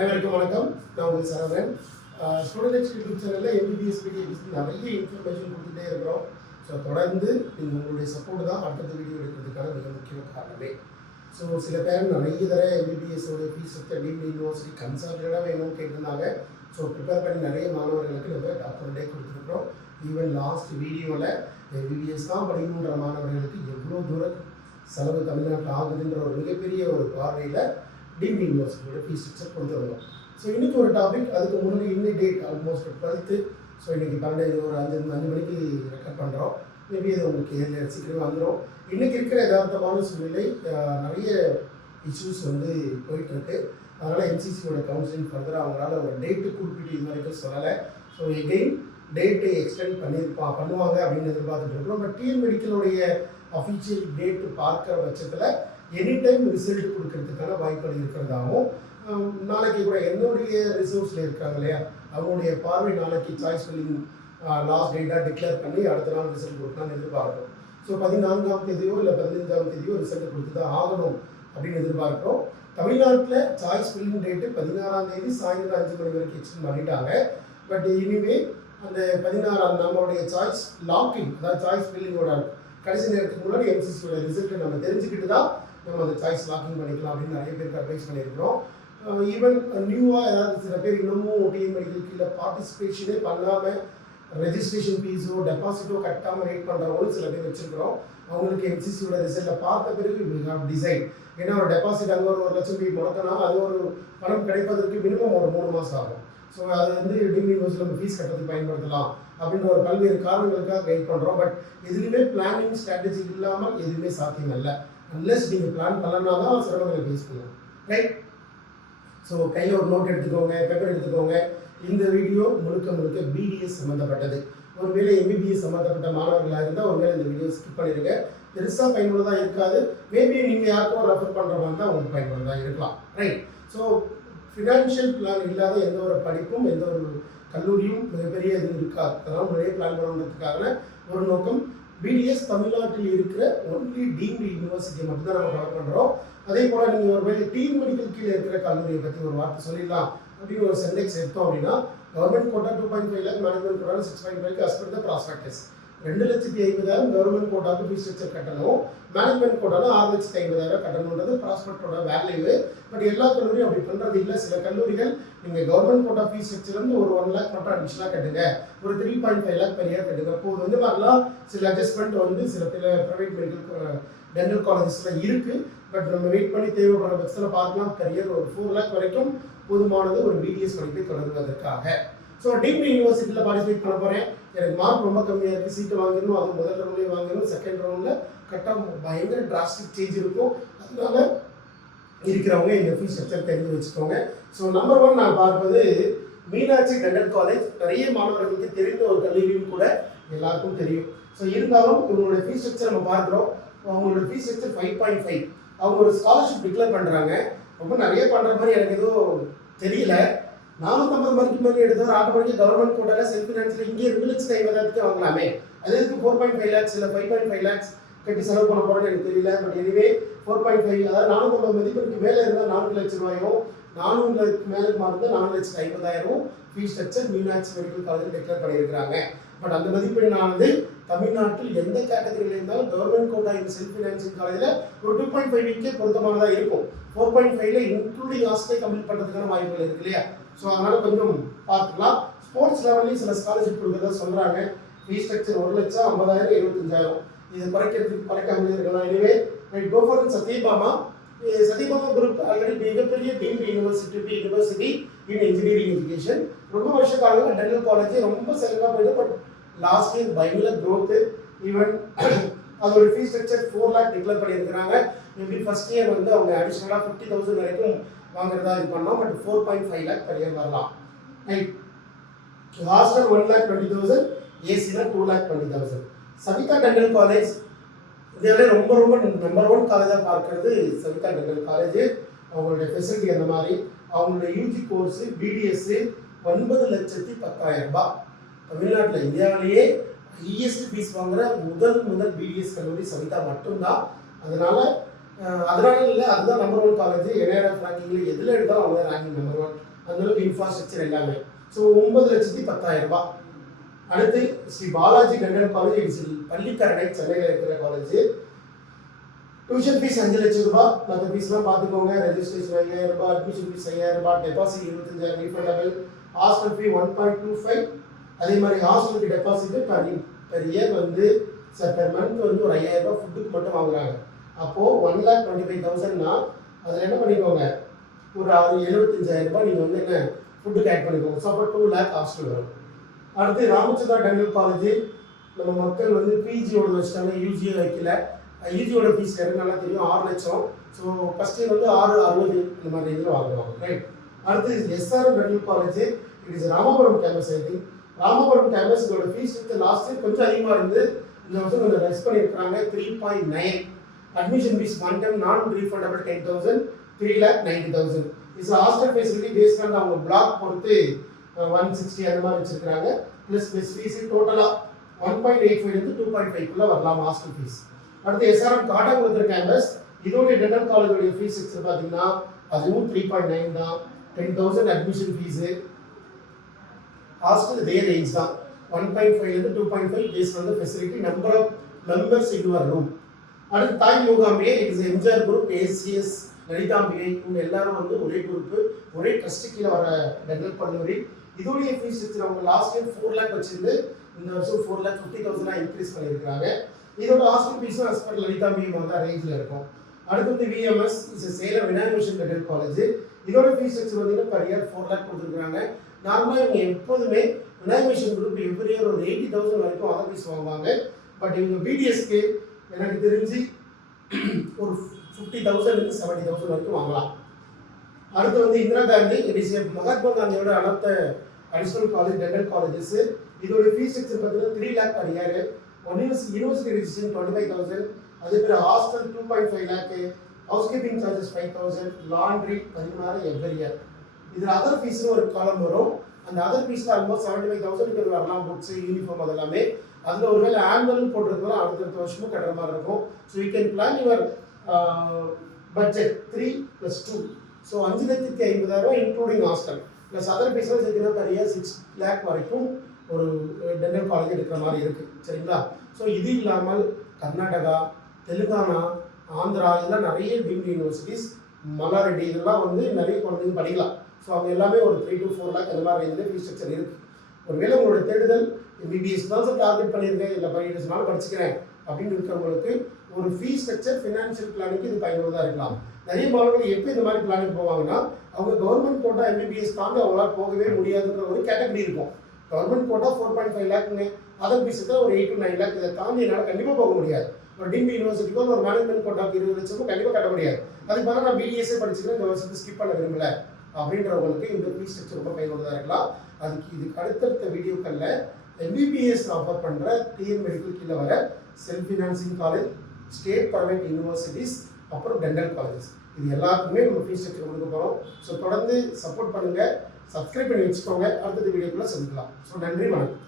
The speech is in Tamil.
அனைவருக்கும் வணக்கம். நான் உங்கள் சரவணன். ஸ்டூடெண்ட் யூடியூப் சேனலில் எம்பிபிஎஸ் நிறைய இன்ஃபர்மேஷன் கொடுத்துட்டே இருக்கிறோம். ஸோ தொடர்ந்து உங்களுடைய சப்போர்ட் தான் அடுத்த வீடியோ எடுக்கிறதுக்கான மிக முக்கிய காரணமே. ஸோ சில பேர் நிறைய தடவை எம்பிபிஎஸோட ஃபீஸ் டீம்டு யூனிவர்சிட்டி கன்சல்டடாக வேணும்னு கேட்டிருந்தாங்க. ஸோ ப்ரிப்பேர் பண்ணி நிறைய மாணவர்களுக்கு நம்ம டாக்டர் டே கொடுத்துருக்குறோம். ஈவன் லாஸ்ட் வீடியோவில் எம்பிபிஎஸ் தான் படிக்கணுன்ற மாணவர்களுக்கு எவ்வளோ தூரம் செலவு தமிழ்நாட்டில் ஆகுதுன்ற ஒரு மிகப்பெரிய ஒரு பார்வையில் டீம்டு யூனிவர்சிட்டியோட ஃபீஸ் ஸ்ட்ரக்சர் கொடுத்துருந்தோம். ஸோ இன்றைக்கி ஒரு டாபிக், அதுக்கு முன்னாடி இன்னி டேட் ஆல்மோஸ்ட் 12th. ஸோ இன்றைக்கி 12 ஒரு 5 மணிக்கு ரெக்கார்ட் பண்ணுறோம். மேபி அது உங்களுக்கு சீக்கிரம் வந்துடும். இன்றைக்கி இருக்கிற யதார்த்தமான சூழ்நிலை நிறைய இஷ்யூஸ் போயிட்டுருக்கு. அதனால் என்சிசியோட கவுன்சிலிங் ஃபர்தராக அவங்களால ஒரு டேட்டு குறிப்பிட்டு இது வரைக்கும் சொல்லலை. ஸோ எகெயின் டேட்டு எக்ஸ்டெண்ட் பண்ணுவாங்க அப்படின்னு எதிர்பார்த்துட்டு இருக்கிறோம். பட் டிஎன் மெடிக்கலுடைய அஃபிஷியல் டேட்டு பார்க்குற பட்சத்தில் எனி டைம் ரிசல்ட் கொடுக்கறதுக்கான வாய்ப்புகள் இருக்கிறதாகவும், நாளைக்கு கூட என்னுடைய ரிசோர்ஸில் இருக்காங்க இல்லையா, அவங்களுடைய பார்வை நாளைக்கு சாய்ஸ் ஃபில்லிங் லாஸ்ட் டேட்டாக டிக்ளேர் பண்ணி அடுத்த நாள் ரிசல்ட் கொடுக்கலாம்னு எதிர்பார்க்குறோம். ஸோ 14ஆம் தேதியோ இல்லை 15ஆம் தேதியோ ரிசல்ட் கொடுத்து தான் ஆகணும் அப்படின்னு எதிர்பார்க்குறோம். தமிழ்நாட்டில் சாய்ஸ் ஃபில்லிங் டேட்டு 16ஆம் தேதி சாயந்தரம் 5 மணி வரைக்கும் எக்ஸ்டெண்ட் பண்ணிட்டாங்க. பட் இனிமே அந்த 16ஆம் நம்மளுடைய சாய்ஸ் லாக்கிங், அதாவது சாய்ஸ் ஃபில்லிங்கோட கடைசி நேரத்துக்கு முன்னாடி எம்சிசியோட ரிசல்ட்டை நம்ம தெரிஞ்சுக்கிட்டு தான் நம்ம அந்த சாய்ஸ் லாக்கிங் பண்ணிக்கலாம் அப்படின்னு நிறைய பேருக்கு அட்வைஸ் பண்ணியிருக்கிறோம். ஈவன் நியூவாக ஏதாவது சில பேர் இன்னமும் டிஎன் மெடிக்கல் கீழே பார்ட்டிசிபேஷனே பண்ணாமல் ரெஜிஸ்ட்ரேஷன் ஃபீஸோ டெபாசிட்டோ கட்டாமல் வெயிட் பண்ணுறவங்களும் சில பேர் வச்சுருக்கிறோம். அவங்களுக்கு எம்சிசியோட ரிசல்ட்டை பார்த்த பிறகு டிசைட், ஏன்னா ஒரு டெபாசிட் அங்கே ஒரு 1 லட்சம் போய் முடக்கினா அது ஒரு பணம் கிடைப்பதற்கு மினிமம் ஒரு 3 மாதம் ஆகும். ஸோ அது டீம்டு யூனிவர்சிட்டியில் நம்ம ஃபீஸ் கட்டத்துக்கு பயன்படுத்தலாம் அப்படின்ற ஒரு பல்வேறு காரணங்களுக்காக வெயிட் பண்ணுறோம். பட் எதுலையுமே பிளானிங் ஸ்ட்ராட்டஜி இல்லாமல் எதுவுமே சாத்தியம் இல்லை. அன்லெஸ் நீங்கள் பிளான் பண்ணனா தான் சிரமங்களை ஃபேஸ் பண்ணலாம், ரைட்? ஸோ கையில் ஒரு நோட் எடுத்துக்கோங்க, பேப்பர் எடுத்துக்கோங்க. இந்த வீடியோ முழுக்க பிடிஎஸ் சம்மந்தப்பட்டது. ஒருவேளை எம்பிபிஎஸ் சம்மந்தப்பட்ட மாணவர்களாக இருந்தால் ஒருவேளை இந்த வீடியோ ஸ்கிப் பண்ணிடுங்க. பெருசாக பயனுள்ளதாக இருக்காது. மேபி நீங்கள் யாருக்கும் ரெஃபர் பண்ணுற மாதிரி தான் உங்களுக்கு பயனுள்ளதாக இருக்கலாம், ரைட்? ஸோ ஃபினான்ஷியல் பிளான் இல்லாத எந்த ஒரு படிப்பும் எந்த ஒரு கல்லூரியும் மிகப்பெரிய இது இருக்காது. அதனால் முறையே பிளான் பண்ணுறதுக்கான ஒரு நோக்கம். பிடிஎஸ் தமிழ்நாட்டில் இருக்கிற ஒன்லி டீம்டு யூனிவர்சிட்டி மட்டும்தான் நம்ம கவர் பண்ணுறோம். அதே போல் நீங்கள் ஒரு வேலை டீம் மெடிக்கல் கீழே இருக்கிற கல்லூரியை பற்றி ஒரு வார்த்தை சொல்லிடலாம் அப்படின்னு ஒரு சென்டெக்ஸ் எடுத்தோம் அப்படின்னா, government quota 2.5 lakh, management quota 6.5 as per the prospectus. 2,50,000 government கோட்டாவுக்கு ஃபீஸ் ஸ்ட்ரக்சர் கட்டணும். மேனேஜ்மெண்ட் கோட்டாவில் 6,50,000 கட்டணுன்றது ப்ராஸ்பெக்டோட வேல்யூ. பட் எல்லா கல்லூரியும் அப்படி பண்ணுறது இல்லை. சில கல்லூரிகள் நீங்கள் கவர்மெண்ட் கோட்டா ஃபீஸ் ஸ்ட்ரக்சர்லேருந்து ஒரு 1 lakh மட்டும் அடிஷனலாக கட்டுங்க, ஒரு 3.5 lakh per year கட்டுங்க. அப்போது மாதிரிலாம் சில அட்ஜஸ்ட்மெண்ட் சில ப்ரைவேட் மெடிக்கல் டென்டல் காலேஜஸில் இருக்குது. பட் நம்ம வெயிட் பண்ணி தேவைப்படுற பட்சத்தில் பார்க்கலாம். per year ஒரு 4 lakh வரைக்கும் போதுமானது ஒரு பிடிஎஸ் படிப்பை தொடங்குவதற்காக. ஸோ டீம்டு யூனிவர்சிட்டியில் பார்ட்டிசிபேட் பண்ண போகிறேன். எனக்கு மார்க் ரொம்ப கம்மியாக இருக்குது, சீட்டு வாங்கணும், அது முதல் ரவுண்ட்லேயே வாங்கணும், செகண்ட் ரவுண்டில் கட்டாக பயங்கர டிராஸ்டிக் சேஞ்ச் இருக்கும். அதனால இருக்கிறவங்க இந்த ஃபீஸ் ஸ்ட்ரக்சர் தெரிஞ்சு வச்சுக்கோங்க. ஸோ நம்பர் 1 நான் பார்ப்பது மீனாட்சி டென்டல் காலேஜ். நிறைய மாணவர்களுக்கு தெரிந்த ஒரு கல்லூரியும் கூட, எல்லாருக்கும் தெரியும். ஸோ இருந்தாலும் இவங்களுடைய ஃபீஸ் ஸ்ட்ரக்சர் நம்ம பார்க்குறோம். அவங்களோட ஃபீஸ் ஸ்ட்ரக்சர் 5.5. அவங்க ஒரு ஸ்காலர்ஷிப் டிக்ளேர் பண்ணுறாங்க. ரொம்ப நிறைய பண்ணுற மாதிரி எனக்கு எதுவும் தெரியல. 450 மணிக்கு மேலே எடுத்தவர் ஆட்டோமேட்டிக் கவர்மெண்ட் கோட்டால செல்ஃப் ஃபினான்ஸில் இங்கே 2,50,000 வாங்கலாமே. அது எதுக்கு 4.5 lakhs இல்லை 5.5 lakhs கட்டி செலவு பண்ண போகிறேன்னு எனக்கு தெரியல. பட் எனிவே 4.5, அதாவது 450 மதிப்பெண்ணுக்கு மேலே இருந்தால் 4 லட்சம் ரூபாயும், 400 மேலே இருந்தால் 4,50,000 ஃபீஸ் ஸ்ட்ரக்சர் மீனாட்சி மெடிக்கல் காலேஜில் டிக்ளேர் பண்ணியிருக்கிறாங்க. பட் அந்த மதிப்பெண்ணானது தமிழ்நாட்டில் எந்த கேட்டகரியில் இருந்தாலும் கவர்மெண்ட் கோட்டா இந்த செல்ஃப் ஃபினான்சிங் காலேஜில் ஒரு 2.5 பொருத்தமானதாக இருக்கும். 4.5 இன்க்ளூடிங் ஹாஸ்டே கம்ப்ளீட் பண்ணுறதுக்கான வாய்ப்புகள் இருக்கு இல்லையா? ஸோ அதனால் கொஞ்சம் பார்த்துக்கலாம். ஸ்போர்ட்ஸ் லெவல்லையும் சில ஸ்காலர்ஷிப் கொடுக்குறதா சொல்கிறாங்க. Fee structure 1,50,000, 75,000. இது குறைக்காமல் இருக்கலாம். எனவே go for Sathyabama group already மிகப்பெரிய deemed university in engineering education. ரொம்ப வருஷ காலங்களில் டென்டல் காலேஜ் ரொம்ப செலவாக போயிடுது. பட் லாஸ்ட் இயர் பயங்கர க்ரோத்து. ஈவன் அதோட ஃபீஸ் ஸ்ட்ரக்சர் 4 lakh டிக்ளேர் பண்ணியிருக்கிறாங்க. மேபி ஃபர்ஸ்ட் இயர் அவங்க அடிஷ்னலாக 50,000 வரைக்கும் வாங்குறதா இது பண்ணோம். பட் 4.5 lakh per year வரலாம், ரைட்? ஹாஸ்டல் 1,20,000, ஏசினா 2,20,000. சவிதா டென்டல் காலேஜ் இதில் ரொம்ப நம்பர் 1 காலேஜாக பார்க்கறது சவிதா டென்டல் காலேஜ். அவங்களுடைய ஃபெசிலிட்டி அந்த மாதிரி. அவங்களுடைய யூஜி கோர்ஸு பிடிஎஸ்ஸு 9,10,000 தமிழ்நாட்டில் இந்தியாவிலேயே ஹையஸ்ட் ஃபீஸ் வாங்குற முதல் பிடிஎஸ் கல்லூரி சவிதா மட்டும்தான். அதனால இல்லை, அதுதான் நம்பர் 1 காலேஜ். NIRF ரேங்கிங்கில் எதில் எடுத்தாலும் அவங்க ரேங்கிங் நம்பர் 1. உங்களுக்கு இன்ஃப்ராஸ்ட்ரக்சர் எல்லாமே. ஸோ 9,10,000 ரூபாய். அடுத்து ஸ்ரீ பாலாஜி டென்டல் காலேஜ் பள்ளிக்கரணை சென்னையில் இருக்கிற காலேஜ். டியூஷன் ஃபீஸ் 5 லட்சம் ரூபாய். மற்ற ஃபீஸ்லாம் பார்த்துக்கோங்க. ரெஜிஸ்ட்ரேஷன் 5,000 ரூபாய், அட்மிஷன் ஃபீஸ் 5,000 ரூபாய், டெபாசிட் 25,000 ரீஃபண்டபிள், ஹாஸ்டல் ஃபீ 1.25. அதே மாதிரி ஹாஸ்டலுக்கு டெபாசிட் பெர் இயர் வந்து பெர் மந்த் வந்து ஒரு 5,000 ரூபாய் ஃபுட்டுக்கு மட்டும் வாங்குறாங்க. அப்போது 1,25,000னா அதில் என்ன பண்ணிக்கோங்க, ஒரு 75,000 ரூபாய் நீங்கள் வந்து என்ன ஃபுட்டுக்கு ஆட் பண்ணிக்கோங்க. ஸோ அப்போ 2 lakh ஹாஸ்டல் வரும். அடுத்து ராமச்சந்திரா டென்டல் காலேஜ் நம்ம மக்கள் வந்து பிஜியோட வச்சுட்டாங்க, யூஜியை வைக்கல. யூஜியோட ஃபீஸ் நல்லா தெரியும், 6 லட்சம். ஸோ ஃபஸ்ட் இயர் வந்து 660 இந்த மாதிரி இதில் வாங்குவாங்க, ரைட். அடுத்து SRM dental college, it is Ramapuram campus. I think Ramapuram campus இதோட ஃபீஸ் லாஸ்ட் இயர் கொஞ்சம் அதிகமாக இருந்து இந்த வருஷம் கொஞ்சம் ரெஸ்ட் பண்ணியிருக்காங்க. 3.9. அட்மிஷன் ஃபீஸ் ஒன் டைம் நான் refundable 10,000, 3,90,000. It's hostel facility based on அவங்க பிளாக் பொறுத்து 160 அந்த மாதிரி வச்சிருக்காங்க. ப்ளஸ் ஃபீஸ் டோட்டலாக 1.85 இருந்து 2.5 வரலாம் ஹாஸ்டல் ஃபீஸ். அடுத்து எஸ்ஆர்எம் காட்டாங்குளத்தூர் கேம்பஸ், இதோடைய டென்டல் காலேஜோடைய ஃபீஸ் ஸ்ட்ரக்சர் பார்த்தீங்கன்னா அதுவும் 3.9 தான். 10,000 அட்மிஷன் ஃபீஸு. ஹாஸ்டல் இதே ரேஞ்ச் தான், 1.5 இருந்து 2.5 based on the facility, number of members in your room. அடுத்து Thai Yogambigai, it's MGR group, ACS, Lalithambigai, இவங்க எல்லாரும் வந்து ஒரே குரூப்பு, ஒரே ட்ரஸ்ட்டு கீழே வர டென்டல் கல்லூரி. இதோடைய ஃபீஸ் ஸ்ட்ரக்சர் அவங்க லாஸ்ட் இயர் 4 lakh வச்சிருந்து இந்த வருஷம் 4,50,000 இன்க்ரீஸ் பண்ணியிருக்காங்க. இதோட ஹாஸ்டல் ஃபீஸும் as per லலிதாம்பிகை மாதிரி ரேஞ்சில் இருக்கும். அடுத்து வந்து VMS, Salem Vinayaka mission dental college. இதோட ஃபீஸ் ஸ்ட்ரக்சர் வந்து per year 4 lakh கொடுத்துருக்காங்க. நார்மலாக இவங்க எப்போதுமே Vinayaka mission group every year ஒரு 80,000 வரைக்கும் அதர் ஃபீஸ் வாங்குவாங்க. பட் இவங்க பிடிஎஸ்க்கு எனக்கு தெரிஞ்சு ஒரு 50,000 இருந்து 70,000 வரைக்கும் வாங்கலாம். அடுத்து வந்து இந்திரா காந்தி, மகாத்மா காந்தியோட அடுத்த அடிஷனல் காலேஜ் டென்டல் காலேஜஸ். இதோட ஃபீஸ் ஸ்ட்ரக்சர் பார்த்தீங்கன்னா 3 lakh per year. University registration 25,000. அதே மாதிரி hostel 2.5 lakh, house keeping charges 5,000, laundry 16 every year. இதில் அதர் ஃபீஸ்னு ஒரு காலம் வரும். அந்த அதர் ஃபீஸில் ஆல்மோஸ்ட் 75,000 வரலாம், புக்ஸ், யூனிஃபார்ம் அதெல்லாமே. அதில் ஒருவேளை ஆனுவல் போட்டிருக்கோம், அடுத்த வருஷமும் கட்டுற மாதிரி இருக்கும். So you can plan your budget 3 + 2. So 5,50,000 including hostel plus other ஃபீஸ்லாம் சேர்த்துனா per year 6 lakh வரைக்கும் ஒரு டென்டல் காலேஜ் எடுக்கிற மாதிரி இருக்குது, சரிங்களா. ஸோ இது இல்லாமல் கர்நாடகா, தெலுங்கானா, ஆந்திரா இதெல்லாம் நிறைய டீம்டு யூனிவர்சிட்டிஸ், மல்லாரெட்டி இதெல்லாம் வந்து நிறைய குழந்தைங்க படிக்கலாம். ஸோ அவங்க எல்லாமே ஒரு 3 to 4 lakh அந்த மாதிரி ரேஞ்சில் ஃபீஸ் ஸ்ட்ரக்சர் இருக்குது. ஒருவேளை உங்களோட தேடுதல் எம்பிபிஎஸ் தான் டார்கெட் பண்ணியிருக்கேன், இல்லை 5 years படிச்சுக்கிறேன் அப்படின்னு இருக்கிறவங்களுக்கு ஒரு ஃபீஸ் ஸ்ட்ரக்சர் ஃபினான்ஷியல் பிளானிங்க்கு இது பயனுள்ளதாக இருக்கலாம். நிறைய மாணவர்கள் எப்போ இந்த மாதிரி பிளானிங் போவாங்கன்னா அவங்க கவர்மெண்ட் கோட்டா எம்பிபிஎஸ் தாண்டி அவங்களால போகவே முடியாதுன்ற ஒரு கேட்டகரி இருக்கும். கவர்மெண்ட் கோட்டா 4.5 lakhன்னு, அதர் ஃபீஸுக்கு ஒரு 8 to 9 lakh, இதை தாண்டி என்னால் கண்டிப்பாக போக முடியாது. ஒரு டீம்டு யூனிவர்சிட்டிக்கோ ஒரு மேனேஜ்மெண்ட் கோட்டாக்கு 20 லட்சமும் கண்டிப்பாக கட்ட முடியாது. அதுக்கு பதிலாக நான் பிடிஎஸ்ஸே படிச்சுக்கிறேன், இந்த வருஷத்தை ஸ்கிப் பண்ண விரும்பல அப்படின்றவங்களுக்கு இந்த ஃபீஸ் ஸ்ட்ரக்சர் ரொம்ப பயனுள்ளதாக இருக்கலாம். இதுக்கு அடுத்தடுத்த வீடியோக்களில் எம்பிபிஎஸ் ஆஃபர் பண்ணுற டிஎன் மெடிக்கல் கீழே வர self financing college, state private universities, அப்புறம் டென்டல் காலேஜஸ், இது எல்லாத்துக்குமே நம்ம ஃபீஸ் ஸ்ட்ரக்சர் கொடுக்க போகிறோம். ஸோ தொடர்ந்து சப்போர்ட் பண்ணுங்கள், சப்ஸ்கிரைப் பண்ணி வச்சுக்கோங்க. அடுத்தது வீடியோக்குள்ளே சந்திக்கலாம். ஸோ நன்றி, வணக்கம்.